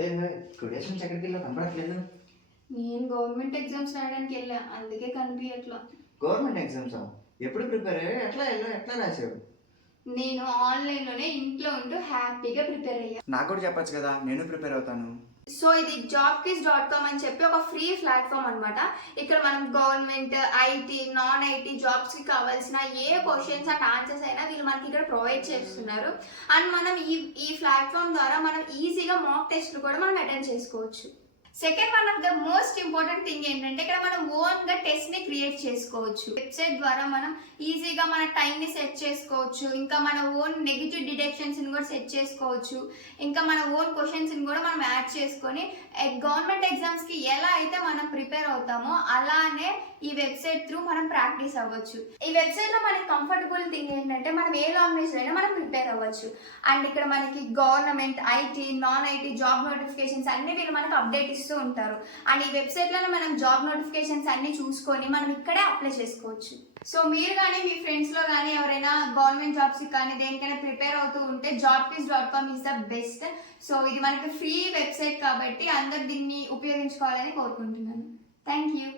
2 days నుంచి ఎక్కడికి వెళ్ళావు, కనపడట్లేదు. నేను గవర్నమెంట్ ఎగ్జామ్స్ రాయడానికి వెళ్ళా, అందుకే కనిపించట్లా. గవర్నమెంట్ ఎగ్జామ్సా? ఎప్పుడు ప్రిపేర్ అయ్యావు? ఎట్లా రాసావు? నేను ఆన్లైన్లోనే ఇంట్లో ఉంటూ హ్యాపీగా ప్రిపేర్ అయ్యా. నాకు కూడా చెప్పొచ్చు కదా, నేను ప్రిపేర్ అవుతాను. సో ఇది jobquiz.com అని చెప్పి ఒక ఫ్రీ ప్లాట్ఫామ్ అనమాట. ఇక్కడ మనం గవర్నమెంట్, ఐటీ, నాన్ ఐటీ జాబ్స్కి కావాల్సిన ఏ క్వశ్చన్స్ అండ్ ఆన్సర్స్ అయినా వీళ్ళు మనకి ఇక్కడ ప్రొవైడ్ చేస్తున్నారు. అండ్ మనం ఈ ప్లాట్ఫామ్ ద్వారా మనం ఈజీగా మాక్ టెస్ట్లు కూడా మనం అటెండ్ చేసుకోవచ్చు. Second one of the most important thing ఏంటంటే ఇక్కడ మనం ఓన్గా టెస్ట్ని క్రియేట్ చేసుకోవచ్చు. వెబ్సైట్ ద్వారా మనం ఈజీగా మన టైంని సెట్ చేసుకోవచ్చు, ఇంకా మన ఓన్ నెగిటివ్ డిడక్షన్స్ని కూడా సెట్ చేసుకోవచ్చు, ఇంకా మన ఓన్ క్వశ్చన్స్ని కూడా మనం యాడ్ చేసుకొని గవర్నమెంట్ ఎగ్జామ్స్కి ఎలా అయితే మనం ప్రిపేర్ అవుతామో అలానే ఈ వెబ్సైట్ త్రూ మనం ప్రాక్టీస్ అవ్వచ్చు. ఈ వెబ్సైట్లో మనకి కంఫర్టబుల్ థింగ్ ఏంటంటే మనం ఏ లాంగ్వేజ్లో అయినా మనం ప్రిపేర్ అవ్వచ్చు. అండ్ ఇక్కడ మనకి government, IT, non IT job notifications అన్ని వీళ్ళు మనకు అప్డేట్ ఇస్తూ ఉంటారు. అండ్ ఈ వెబ్సైట్లోనే మనం జాబ్ నోటిఫికేషన్స్ అన్ని చూసుకొని మనం ఇక్కడే అప్లై చేసుకోవచ్చు. సో మీరు కానీ మీ ఫ్రెండ్స్లో కానీ ఎవరైనా గవర్నమెంట్ జాబ్స్కి కానీ దేనికైనా ప్రిపేర్ అవుతూ ఉంటే jobquiz.com is the best. So ఇది మనకి ఫ్రీ వెబ్సైట్ కాబట్టి అందరు దీన్ని ఉపయోగించుకోవాలని కోరుకుంటున్నాను. Thank you.